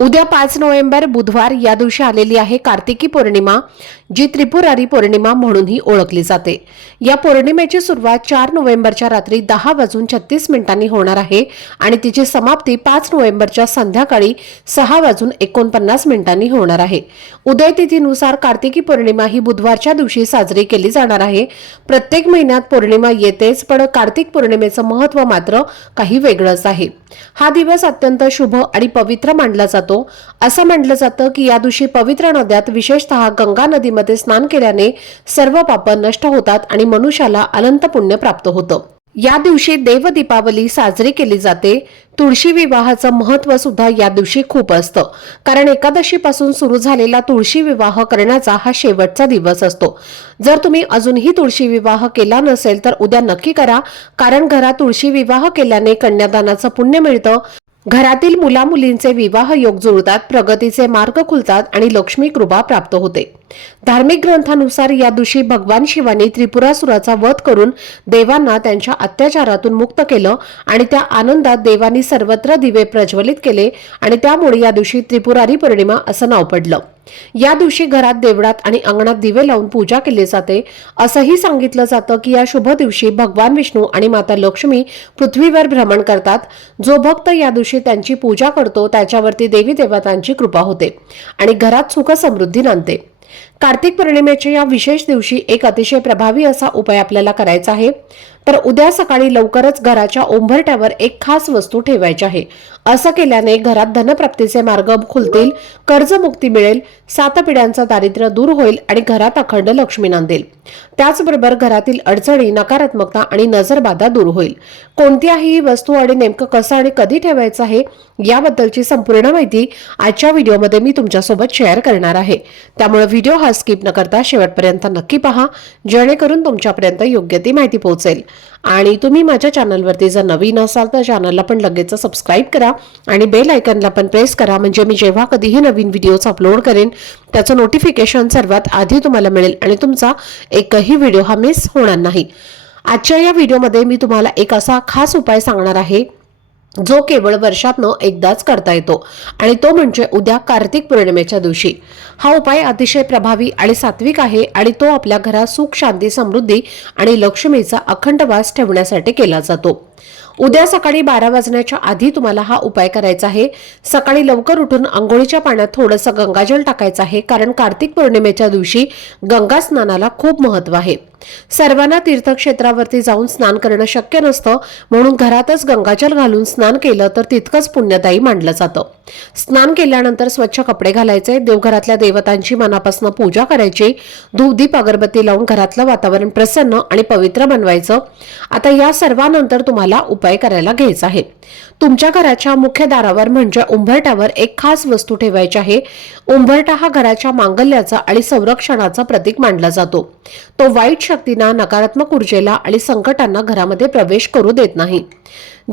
उद्या पाच नोव्हेंबर बुधवार या दिवशी आलेली आहे कार्तिकी पौर्णिमा जी त्रिपुरारी पौर्णिमा म्हणूनही ओळखली जाते. या पौर्णिमेची सुरुवात चार नोव्हेंबरच्या रात्री दहा वाजून छत्तीस मिनिटांनी होणार आहे आणि तिची समाप्ती पाच नोव्हेंबरच्या संध्याकाळी सहा वाजून एकोणपन्नास मिनिटांनी होणार आहे. उदय तिथीनुसार कार्तिकी पौर्णिमा ही बुधवारच्या दिवशी साजरी केली जाणार आहे. प्रत्येक महिन्यात पौर्णिमा येतेच पण कार्तिक पौर्णिमेचं महत्त्व मात्र काही वेगळंच आहे. हा दिवस अत्यंत शुभ आणि पवित्र मानला जातो. असं म्हटलं जातं की या दिवशी पवित्र नद्यात विशेषतः गंगा नदीमध्ये स्नान केल्याने सर्व पाप नष्ट होतात आणि मनुष्याला अनंत पुण्य प्राप्त होतं. या दिवशी देव दीपावली साजरी केली जाते. तुळशी विवाहाचं महत्त्व सुद्धा या दिवशी खूप असतं. कारण एकादशीपासून सुरू झालेला तुळशी विवाह करण्याचा हा शेवटचा दिवस असतो. जर तुम्ही अजूनही तुळशी विवाह केला नसेल तर उद्या नक्की करा. कारण घरात तुळशी विवाह केल्याने कन्यादानाचं पुण्य मिळतं. घरातील मुलामुलींचे विवाह योग जुळतात प्रगतीचे मार्ग खुलतात आणि लक्ष्मी कृपा प्राप्त होते. धार्मिक ग्रंथानुसार या दिवशी भगवान शिवाने त्रिपुरासुराचा वध करून देवांना त्यांच्या अत्याचारातून मुक्त केलं आणि त्या आनंदात देवांनी सर्वत्र दिवे प्रज्वलित केले आणि त्यामुळे या दिवशी त्रिपुरारी पौर्णिमा असं नाव पडलं. या दिवशी घरात देवळात आणि अंगणात दिवे लावून पूजा केली जाते. असंही सांगितलं जातं की या शुभ दिवशी भगवान विष्णू आणि माता लक्ष्मी पृथ्वीवर भ्रमण करतात. जो भक्त या दिवशी त्यांची पूजा करतो त्याच्यावरती देवी देवतांची कृपा होते आणि घरात सुख समृद्धी नांदते. कार्तिक पौर्णिमेच्या या विशेष दिवशी एक अतिशय प्रभावी असा उपाय आपल्याला करायचा आहे. तर उद्या सकाळी लवकरच घराच्या ओंभरट्यावर एक खास वस्तू ठेवायची आहे. असं केल्याने घरात धनप्राप्तीचे मार्ग खुलतील कर्जमुक्ती मिळेल सात पिढ्यांचं दारिद्र्य दूर होईल आणि घरात अखंड लक्ष्मी नांदेल. त्याचबरोबर घरातील अडचणी नकारात्मकता आणि नजरबाधा दूर होईल. कोणत्याही वस्तू आणि नेमकं कसं आणि कधी ठेवायचं आहे याबद्दलची संपूर्ण माहिती आजच्या व्हिडिओमध्ये मी तुमच्यासोबत शेअर करणार आहे. त्यामुळे व्हिडिओ हा स्किप न करता शेवटपर्यंत नक्की पहा जेणेकरून तुमच्यापर्यंत योग्य ती माहिती पोहोचेल. आणि तुम्ही माझ्या चॅनलवरती जर नवीन असाल तर चॅनलला पण लगेच सबस्क्राईब करा आणि बेल आयकनला पण प्रेस करा. म्हणजे मी जेव्हा कधीही नवीन व्हिडिओज अपलोड करेन त्याचं नोटिफिकेशन सर्वात आधी तुम्हाला मिळेल आणि तुमचा एकही व्हिडिओ हा मिस होणार नाही. आजच्या या व्हिडिओमध्ये मी तुम्हाला एक असा खास उपाय सांगणार आहे. जो केवळ वर्षातनं एकदाच करता येतो. आणि तो म्हणजे उद्या कार्तिक पौर्णिमेच्या दिवशी. हा उपाय अतिशय प्रभावी आणि सात्विक आहे आणि तो आपल्या घरात सुख शांती समृद्धी आणि लक्ष्मीचा अखंड वास ठेवण्यासाठी केला जातो. उद्या सकाळी बारा वाजण्याच्या आधी तुम्हाला हा उपाय करायचा आहे. सकाळी लवकर उठून आंघोळीच्या पाण्यात थोडंसं गंगाजल टाकायचं आहे कारण कार्तिक पौर्णिमेच्या दिवशी गंगा स्नानाला खूप महत्त्व आहे. सर्वांना तीर्थक्षेत्रावरती जाऊन स्नान करणं शक्य नसतं म्हणून घरातच गंगाजल घालून स्नान केलं तर तितकंच पुण्यदायी मानलं जातं. स्नान केल्यानंतर स्वच्छ कपडे घालायचे देवघरातल्या देवतांची मनापासून पूजा करायची धूपदीप अगरबत्ती लावून घरातलं वातावरण प्रसन्न आणि पवित्र बनवायचं. आता या सर्वांनंतर तुम्हाला उपाय करायला घ्यायचा आहे. तुमच्या घराच्या मुख्य दारावर म्हणजे उंबरट्यावर एक खास वस्तू ठेवायची आहे. उंबरटा हा घराच्या मांगल्याचा आणि संरक्षणाचा प्रतीक मानला जातो. तो वाईट शक्तींना नकारात्मक ऊर्जेला आणि संकटांना घरामध्ये प्रवेश करू देत नाही.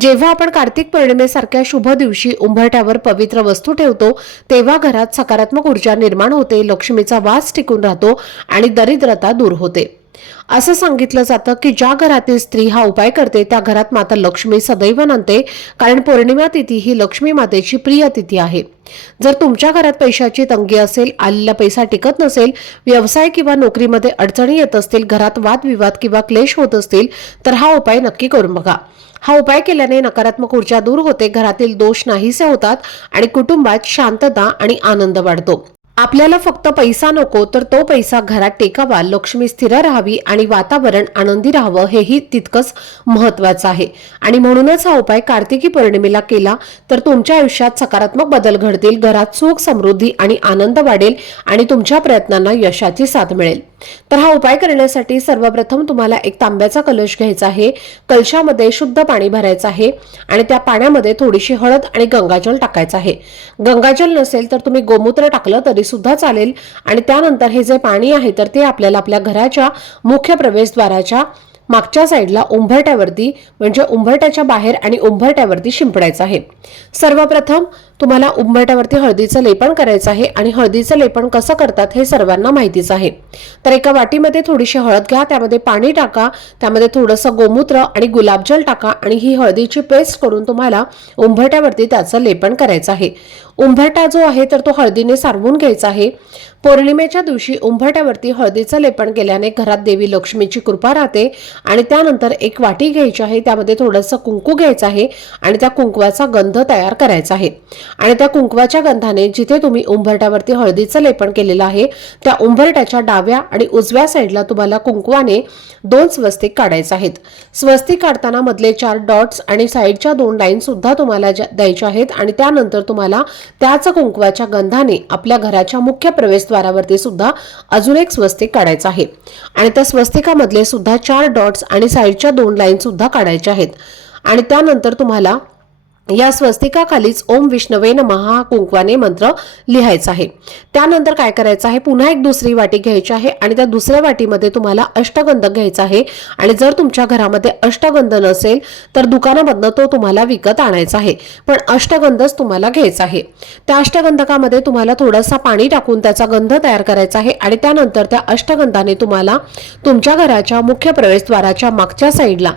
जेव्हा आपण कार्तिक पौर्णिमेसारख्या शुभ दिवशी उंबरट्यावर पवित्र वस्तू ठेवतो तेव्हा घरात सकारात्मक ऊर्जा निर्माण होते लक्ष्मीचा वास टिकून राहतो आणि दरिद्रता दूर होते. असं सांगितलं जातं की ज्या घरातील स्त्री हा उपाय करते त्या घरात माता लक्ष्मी सदैव नांदते कारण पौर्णिमा तिथी ही लक्ष्मी मातेची प्रिय तिथी आहे. जर तुमच्या घरात पैशाची तंगी असेल आलेला पैसा टिकत नसेल व्यवसाय किंवा नोकरीमध्ये अडचणी येत असतील घरात वादविवाद किंवा क्लेश होत असतील तर हा उपाय नक्की करून बघा. हा उपाय केल्याने नकारात्मक ऊर्जा दूर होते घरातील दोष नाहीसे होतात आणि कुटुंबात शांतता आणि आनंद वाढतो. आपल्याला फक्त पैसा नको तर तो पैसा घरात टेकावा लक्ष्मी स्थिर राहावी आणि वातावरण आनंदी राहावं हेही तितकंच महत्वाचं आहे. आणि म्हणूनच हा उपाय कार्तिकी पौर्णिमेला केला तर तुमच्या आयुष्यात सकारात्मक बदल घडतील घरात सुख समृद्धी आणि आनंद वाढेल आणि तुमच्या प्रयत्नांना यशाची साथ मिळेल. तर हा उपाय करण्यासाठी सर्वप्रथम तुम्हाला एक तांब्याचा कलश घ्यायचा आहे. कलशामध्ये शुद्ध पाणी भरायचं आहे आणि त्या पाण्यामध्ये थोडीशी हळद आणि गंगाजल टाकायचं आहे. गंगाजल नसेल तर तुम्ही गोमूत्र टाकलं तरी सुद्धा चालेल आणि त्यानंतर हे जे पाणी आहे तर ते आपल्याला आपल्या घराच्या मुख्य प्रवेशद्वाराच्या मागच्या साईडला उंबरट्यावरती म्हणजे उंबरट्याच्या बाहेर आणि उंबरट्यावरती शिंपडायचं आहे. सर्वप्रथम तुम्हाला उंबरट्यावरती हळदीचं लेपन करायचं आहे आणि हळदीचं लेपन कसं करतात हे सर्वांना माहितीच आहे. तर एका वाटीमध्ये थोडीशी हळद घ्या त्यामध्ये पाणी टाका त्यामध्ये थोडंसं गोमूत्र आणि गुलाबजल टाका आणि ही हळदीची पेस्ट करून तुम्हाला उंबरट्यावरती त्याचं लेपन करायचं आहे. उंबरटा जो आहे तर तो हळदीने सारवून घ्यायचा आहे. पौर्णिमेच्या दिवशी उंबरट्यावरती हळदीचं लेपन केल्याने घरात देवी लक्ष्मीची कृपा राहते आणि त्यानंतर एक वाटी घ्यायची आहे त्यामध्ये थोडंसं कुंकू घ्यायचं आहे आणि त्या कुंकवाचा गंध तयार करायचा आहे. आणि त्या कुंकवाच्या गंधाने जिथे तुम्ही उंबरट्यावरती हळदीचं लेपन केलेलं आहे त्या उंबरट्याच्या डाव्या आणि उजव्या साईडला तुम्हाला कुंकवाने दोन स्वस्तिक काढायचे आहेत. स्वस्तिक काढताना मधले चार डॉट्स आणि साईडच्या दोन लाईन सुद्धा तुम्हाला ज्या- द्यायच्या आहेत आणि त्यानंतर तुम्हाला त्याच कुंकवाच्या गंधाने आपल्या घराच्या मुख्य प्रवेशद्वारावरती सुद्धा अजून एक स्वस्तिक काढायचं आहे. आणि त्या स्वस्तिकामधले सुद्धा चार डॉट्स आणि साईडच्या दोन लाईन सुद्धा काढायच्या आहेत. आणि त्यानंतर तुम्हाला या स्वस्तिकाखालीच ओम विष्णवे नमः हा कुंकवाने मंत्र लिहायचा आहे. त्यानंतर काय करायचं आहे? पुन्हा एक दुसरी वाटी घ्यायची आहे आणि त्या दुसऱ्या वाटीमध्ये तुम्हाला अष्टगंध घ्यायचा आहे. आणि जर तुमच्या घरामध्ये अष्टगंध नसेल तर दुकानामधनं तो तुम्हाला विकत आणायचा आहे. पण अष्टगंधच तुम्हाला घ्यायचा आहे. त्या अष्टगंधकामध्ये तुम्हाला थोडासा पाणी टाकून त्याचा गंध तयार करायचा आहे आणि त्यानंतर त्या अष्टगंधाने तुम्हाला तुमच्या घराच्या मुख्य प्रवेशद्वाराच्या मागच्या साईडला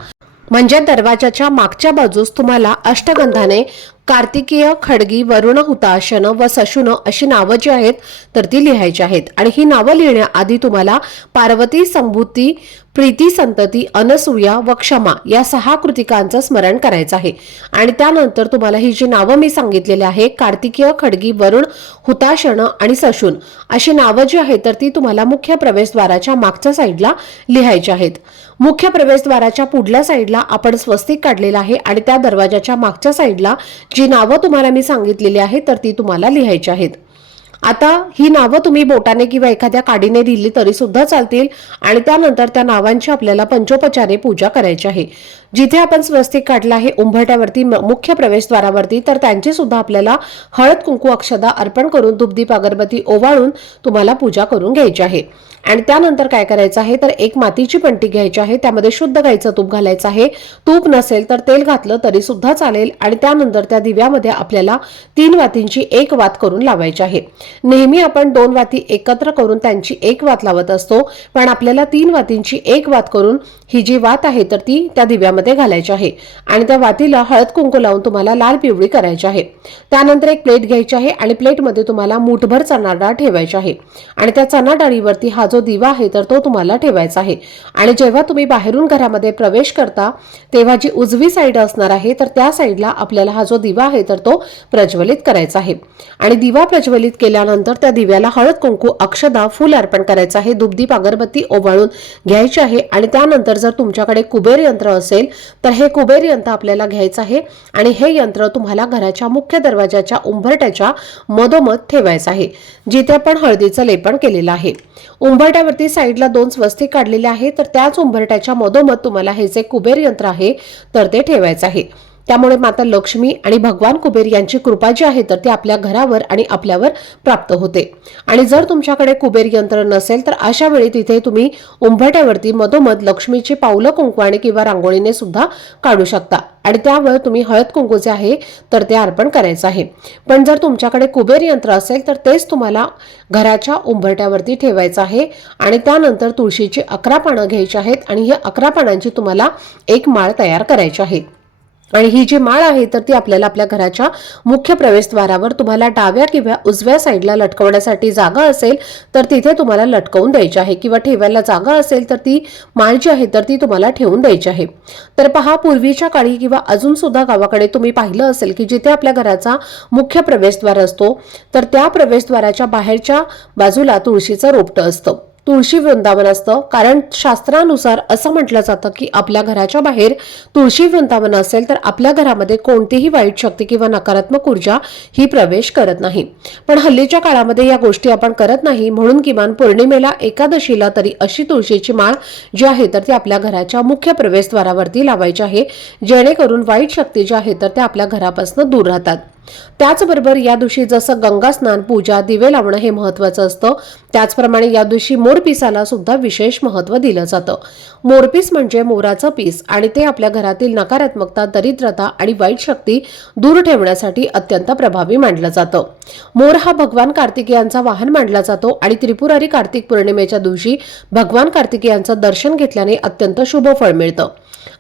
म्हणजे दरवाजाच्या मागच्या बाजूस तुम्हाला अष्टगंधाने कार्तिकीय खडगी वरुण हुताशन व सशुन अशी नावं जी आहेत तर ती लिहायची आहेत. आणि ही नावं लिहिण्याआधी तुम्हाला पार्वती संभूती प्रीती संतती अनसूया व क्षमा या सहा कृतिकांचं स्मरण करायचं आहे. आणि त्यानंतर तुम्हाला ही जी नावं मी सांगितलेली आहे कार्तिकीय खडगी वरुण हुताशण आणि सशुन अशी नावं जी आहेत तर ती तुम्हाला मुख्य प्रवेशद्वाराच्या मागच्या साईडला लिहायची आहेत. मुख्य प्रवेशद्वाराच्या पुढल्या साईडला आपण स्वस्तिक काढलेलं आहे आणि त्या दरवाजाच्या मागच्या साईडला जी नावं तुम्हाला मी सांगितलेली आहेत तर ती तुम्हाला लिहायची आहेत. आता ही नावं तुम्ही बोटाने किंवा एखाद्या काडीने दिली तरी सुद्धा चालतील आणि त्यानंतर त्या नावांची आपल्याला पंचोपचारे पूजा करायची आहे. जिथे आपण स्वस्तिक काढलं आहे उंबरट्यावरती म- मुख्य प्रवेशद्वारावरती तर त्यांची सुद्धा आपल्याला हळद कुंकू अक्षदा अर्पण करून धूपदीप अगरबत्ती ओवाळून तुम्हाला पूजा करून घ्यायची आहे. आणि त्यानंतर काय करायचं आहे तर एक मातीची पंटी घ्यायची आहे त्यामध्ये शुद्ध गाईचं तूप घालायचं आहे. तूप नसेल तर तेल घातलं तरी सुद्धा चालेल आणि त्यानंतर त्या दिव्यामध्ये आपल्याला तीन वातींची एक वात करून लावायची आहे. नेहमी आपण दोन वाती एकत्र करून त्यांची एक वात लावत असतो पण आपल्याला तीन वातींची एक वात करून ही जी वात आहे तर ती त्या दिव्यामध्ये घालायची आहे. आणि त्या वातीला हळद कुंकू लावून तुम्हाला लाल पिवळी करायची आहे. त्यानंतर एक प्लेट घ्यायची आहे आणि प्लेटमध्ये तुम्हाला मुठभर चणा डाळ ठेवायची आहे. आणि त्या चणा डाळीवरती हा जो दिवा आहे तर तो तुम्हाला ठेवायचा आहे. आणि जेव्हा तुम्ही बाहेरून घरामध्ये प्रवेश करता तेव्हा जी उजवी साईड असणार आहे तर त्या साईडला आपल्याला हा जो दिवा आहे तर तो प्रज्वलित करायचा आहे. आणि दिवा प्रज्वलित केल्यानंतर त्या दिव्याला हळद कुंकू अक्षदा फुल अर्पण करायचं आहे. दुबदीप अगरबत्ती ओवाळून घ्यायची आहे. आणि त्यानंतर जर तुमच्याकडे कुबेर यंत्र असेल तर हे कुबेर यंत्र आपल्याला घ्यायचं आहे आणि हे यंत्र तुम्हाला घराच्या मुख्य दरवाजाच्या उंबरट्याच्या मधोमध ठेवायचं आहे जिथे आपण हळदीचं लेपन केलेलं आहे. उंबरट्यावरती साईडला दोन स्वस्तिक काढलेले आहे तर त्याच उंबरट्याच्या मधोमध तुम्हाला हे जे कुबेर यंत्र आहे तर ते ठेवायचं आहे. त्यामुळे माता लक्ष्मी आणि भगवान कुबेर यांची कृपा जी आहे तर ती आपल्या घरावर आणि आपल्यावर प्राप्त होते. आणि जर तुमच्याकडे कुबेर यंत्र नसेल तर अशा वेळी तिथे तुम्ही उंबरट्यावरती मधोमध लक्ष्मीची पावलं कुंकवाने किंवा रांगोळीने सुद्धा काढू शकता. आणि त्यावर तुम्ही हळद कुंकू जे आहे तर ते अर्पण करायचं आहे. पण जर तुमच्याकडे कुबेर यंत्र असेल तर तेच तुम्हाला घराच्या उंबरट्यावरती ठेवायचं आहे. आणि त्यानंतर तुळशीची अकरा पानं घ्यायची आहेत आणि ही अकरा पानांची तुम्हाला एक माळ तयार करायची आहे. आणि ही जी माळ आहे तर ती आपल्याला आपल्या घराच्या मुख्य प्रवेशद्वारावर तुम्हाला डाव्या किंवा उजव्या साईडला लटकवण्यासाठी जागा असेल तर तिथे तुम्हाला लटकवून द्यायची आहे. किंवा ठेवायला जागा असेल तर ती माळ जी आहे तर ती तुम्हाला ठेवून द्यायची आहे. तर पहा पूर्वीच्या काळी किंवा अजून सुद्धा गावाकडे तुम्ही पाहिलं असेल की जिथे आपल्या घराचा मुख्य प्रवेशद्वार असतो तर त्या प्रवेशद्वाराच्या बाहेरच्या बाजूला तुळशीचं रोपटं असतं. तुळशी वृंदावन असतं. कारण शास्त्रानुसार असं म्हटलं जातं की आपल्या घराच्या बाहेर तुळशी वृंदावन असेल तर आपल्या घरामध्ये कोणतीही वाईट शक्ती किंवा नकारात्मक ऊर्जा ही प्रवेश करत नाही. पण हल्लीच्या काळामध्ये या गोष्टी आपण करत नाही. म्हणून किमान पौर्णिमेला एकादशीला तरी अशी तुळशीची माळ जी आहे तर ती आपल्या घराच्या मुख्य प्रवेशद्वारावरती लावायची आहे. जेणेकरून वाईट शक्ती ज्या आहेत तर त्या आपल्या घरापासून दूर राहतात. त्याचबरोबर या दिवशी जसं गंगा स्नान पूजा दिवे लावणं हे महत्वाचं असतं त्याचप्रमाणे या दिवशी मोरपिसाला सुद्धा विशेष महत्त्व दिलं जातं. मोरपीस म्हणजे मोराचं पीस आणि ते आपल्या घरातील नकारात्मकता दरिद्रता आणि वाईट शक्ती दूर ठेवण्यासाठी अत्यंत प्रभावी मानलं जातं. मोर हा भगवान कार्तिकेयांचा वाहन मानला जातो आणि त्रिपुरारी कार्तिक पौर्णिमेच्या दिवशी भगवान कार्तिकेयांचं दर्शन घेतल्याने अत्यंत शुभ फळ मिळतं.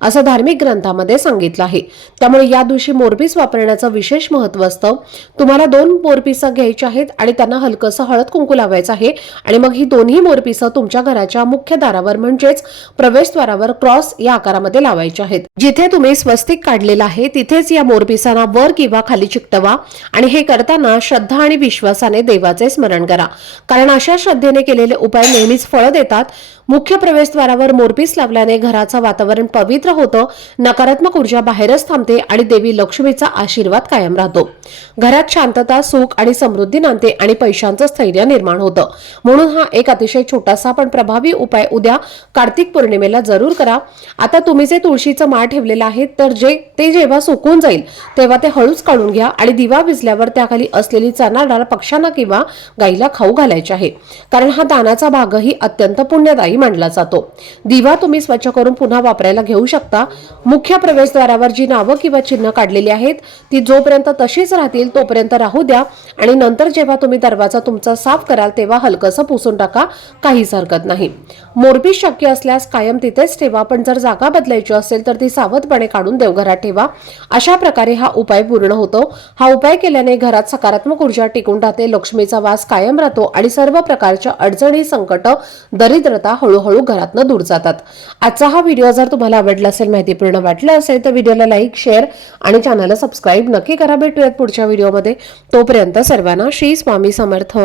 असं धार्मिक ग्रंथामध्ये सांगितलं आहे. त्यामुळे या दिवशी मोरपीस वापरण्याचं विशेष महत्त्व असतं. तुम्हाला दोन मोरपिसं घ्यायची आहेत आणि त्यांना हलकंसं हळद कुंकू लावायचं आहे. आणि मग ही दोन्ही मोरपिसं तुमच्या घराच्या मुख्य दारावर म्हणजेच प्रवेशद्वारावर क्रॉस या आकारामध्ये लावायचे आहेत. जिथे तुम्ही स्वस्तिक काढलेलं आहे तिथेच या मोरपिसांना वर किंवा खाली चिकटवा आणि हे करताना श्रद्धा आणि विश्वासाने देवाचे स्मरण करा. कारण अशा श्रद्धेने केलेले उपाय नेहमीच फळं देतात. मुख्य प्रवेशद्वारावर मोरपीस लावल्याने घराचं वातावरण पवित्र होतं नकारात्मक ऊर्जा बाहेरच थांबते आणि देवी लक्ष्मीचा आशीर्वाद कायम राहतो. घरात शांतता सुख आणि समृद्धी नांदते आणि पैशांचं स्थैर्य निर्माण होतं. म्हणून हा एक अतिशय छोटासा पण प्रभावी उपाय उद्या कार्तिक पौर्णिमेला जरूर करा. आता तुम्ही जे तुळशीचं माळ ठेवलेलं आहे तर जे ते जेव्हा सुकून जाईल तेव्हा ते हळूच काढून घ्या आणि दिवा विजल्यावर त्याखाली असलेली चणा डाळ पक्ष्यांना किंवा गाईला खाऊ घालायची आहे. कारण हा दानाचा भागही अत्यंत पुण्यदायी मांडला जातो. दिवा तुम्ही स्वच्छ करून पुन्हा वापरायला घेऊ शकता. मुख्य प्रवेशद्वारावर जी नावं किंवा चिन्ह काढलेली आहेत ती जोपर्यंत तशीच राहतील तोपर्यंत राहू द्या. आणि नंतर जेव्हा तुम्ही दरवाजा तुमचा साफ कराल तेव्हा हलकसं पुसून टाका. काहीच हरकत नाही. मोरपीस शक्य असल्यास कायम तिथेच ठेवा पण जर जागा बदलायची असेल तर ती सावधपणे काढून देवघरात ठेवा. अशा प्रकारे हा उपाय पूर्ण होतो. हा उपाय केल्याने घरात सकारात्मक ऊर्जा टिकून राहते लक्ष्मीचा वास कायम राहतो आणि सर्व प्रकारच्या अडचणी संकट दरिद्रता हळूहळू घरातनं दूर जातात. आजचा हा व्हिडिओ जर तुम्हाला आवडला असेल माहितीपूर्ण वाटला असेल तर व्हिडिओला लाईक शेअर आणि चॅनलला सबस्क्राईब नक्की करा. भेटूयात पुढच्या व्हिडिओमध्ये तोपर्यंत सर्वांना श्री स्वामी समर्थ.